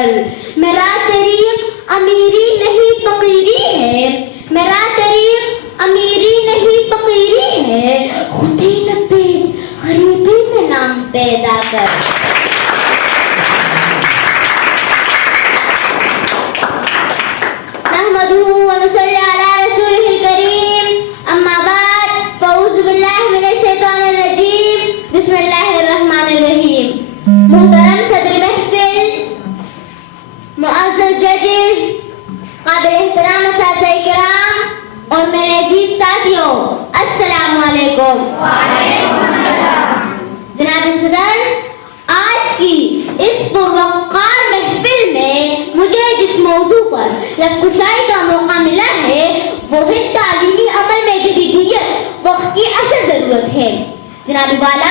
کر. میرا طریق امیری نہیں فقیری ہے, میرا طریق امیری نہیں فقیری ہے, خودی نہ بیچ غریبی میں نام پیدا کر. نحمده ونصلي على رسوله الكريم, اما بعد فاعوذ باللہ من الشیطان الرجیم, بسم اللہ الرحمن الرحیم. محترم صدر محفل, معزز ججز, قابل احترام اساتذہ کرام اور میرے عزیز ساتھیوں, السلام علیکم. جناب صدر, آج کی اس پروقار محفل میں مجھے جس موضوع پر لب کشائی کا موقع ملا ہے وہ ہے تعلیمی عمل میں جدیدیت وقت کی اصل ضرورت ہے. جناب والا,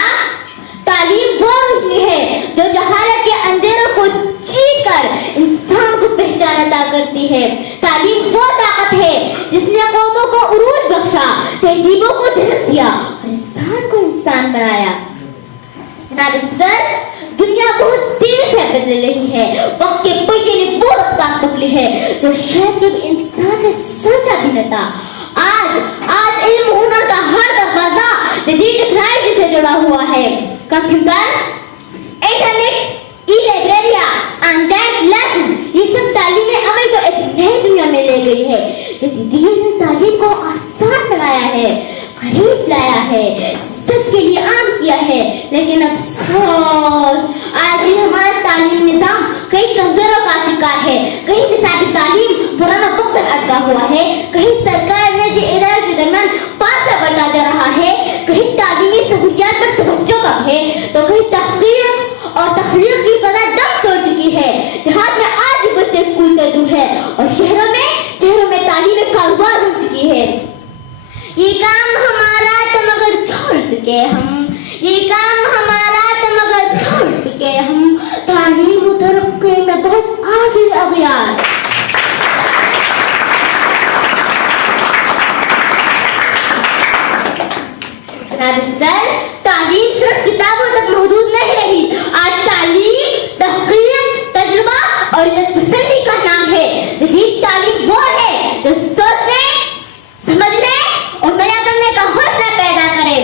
تعلیم وہ روشنی ہے جو جہالت کے اندھیروں کو چیر کر انسان کو پہچان عطا کرتی ہے. تعلیم وہ طاقت ہے جس نے قوموں کو عروج بخشا, تہذیبوں کو جنم دیا اور انسان کو انسان بنایا. جناب صدر, دنیا بہت تیزی سے بدل رہی ہے. وقت کے پہیے نے وہ رفتار پکڑی ہے جو شاید کبھی انسان نے سوچا بھی نہ تھا. آج علم ہنر کا ہر دروازہ جدید ٹیکنالوجی سے جڑا ہوا ہے. کمپیوٹر, انٹرنیٹ, ای لائبریریاں, آن لائن کلاسز, یہ سب تعلیمی عمل کو ایک نئی دنیا میں لے گئی ہے. جدیدیت نے تعلیم کو آسان بنایا ہے, قریب لایا ہے, سب کے لیے عام کیا ہے. لیکن افسوس, آج بھی ہمارا تعلیم نظام کئی کمزوروں کا شکار ہے. کہیں نصابی تعلیم پرانا وقت اٹکا ہوا ہے, کہیں سرکار نجی ادارے کے درمیان فاصلہ بڑھتا جا رہا ہے, کہیں تعلیمی سہولیات پر توجہ کم ہے, تو کہیں تحقیق اور تخلیق کی فضا دم توڑ چکی ہے. دیہات میں آج بھی بچے اسکول سے دور ہے اور شہروں میں تعلیم کاروبار بن چکی ہے. یہ کام ہمارا تو مگر چھوڑ چکے ہم, یہ کام ہمارا تو مگر چھوڑ چکے ہم, تعلیم و ترقی میں بہت آگے اغیار. تعلیم صرف کتابوں تک محدود نہیں رہی. آج تعلیم تحقیق, تجربہ اور عزت پسندی کا نام ہے. جدید تعلیم وہ ہے جو سوچنے, سمجھنے اور نیا کرنے کا حوصلہ پیدا کرے.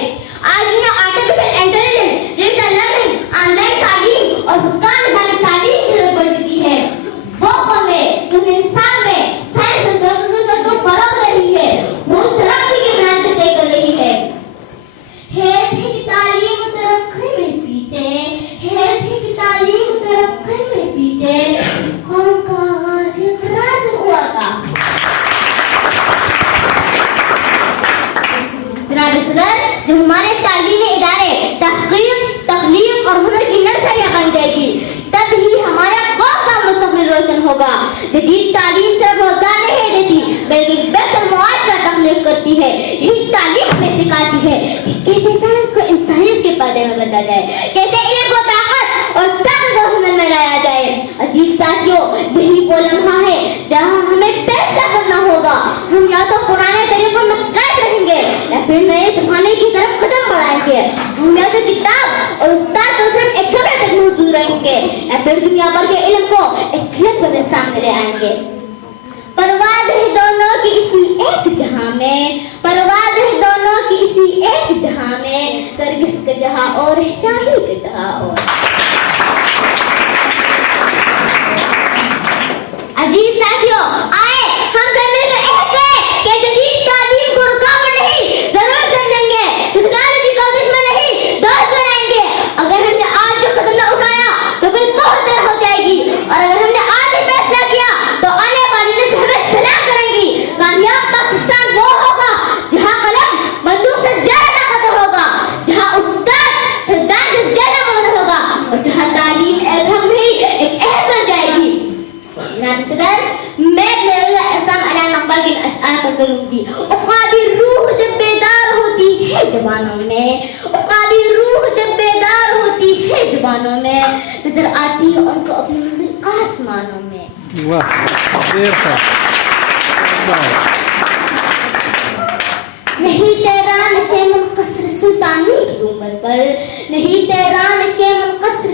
آج دنیا artificial intelligence, digital learning, on line تعلیم اور حکام نظامی تعلیم کی ضرورت پڑ چکی ہے. وہ قوم ہے جو انسان میں سائنس اور تکنالوجی کو فروغ دے رہی ہے, وہ ترقی کے میدان سے طے کر رہی ہے. تعلیم ترقی میں پیچھے, تعلیم ترقی میں پیچھے, قوم کا آغاز اقرار سے ہوا تھا. جناب صدر, جب ہمارے تعلیمی ادارے تحقیق, تخلیق اور ہنر کی نرسریاں بن جائے گی, تب ہی ہمارا قوم کا مستقبل روشن ہوگا. جدید تعلیم صرف روزگار نہیں دیتی بلکہ بہتر معاشرہ تخلیق کرتی ہے. یہی تعلیم ہمیں سکھاتی ہے کہ کیسے سائنس کو انسانیت کے پردے میں بدلا جائے, کیسے علم کو طاقت اور طاقت و ہنر میں لایا جائے. عزیز ساتھیوں, یہی وہ لمحہ ہے جہاں ہمیں فیصلہ کرنا ہوگا. ہم یا تو پرانے طریقوں میں قید رہیں گے یا پھر نئے زمانے کی طرف قدم بڑھائیں گے. ہم یا تو کتاب اور استاد کو صرف ایک خبر تک محدود رہیں گے یا پھر دنیا بھر کے علم کو ایک کلک پر سامنے لے آئیں گے. پرواز ہے دونوں کی اسی ایک جہاں میں, پرواز ہے دونوں کی اسی ایک جہاں میں, نرگس کا جہاں اور ہے شاہی کا جہاں اور. عزیز ساتھیوں, آئے ہم سب مل کر عہد کریں کہ جدید تعلیم کو رکاوٹ نہیں ضرور سمجھیں گے, ٹیکنالوجی کا دشمن نہیں دوست بنائیں گے. اگر ہم نے آج جو قدم نہ اٹھایا تو کل بہت دیر ہو جائے گی, اور اگر ہم نے آج یہ فیصلہ کیا تو آنے والی نسل ہمیں سلام کریں گی. کامیاب پاکستان وہ ہوگا جہاں قلم بندوق سے زیادہ طاقتور ہوگا, جہاں استاد سردار سے زیادہ مدد ہوگا, اور جہاں تعلیم ایک ہم نہیں ایک عہد بن جائے گی. جناب صدر, میں احسان علامہ اقبال کے اشعار پر کروں گی. عقابی روح جب بیدار ہوتی ہے جوانوں میں, عقابی روح جب بیدار ہوتی ہے جوانوں میں, نظر آتی ہے ان کو اپنی منزل آسمانوں میں. نہیں تیرا نشے منقصر سلطانی کی گنبد پر, نہیں تیرا نشے منقصر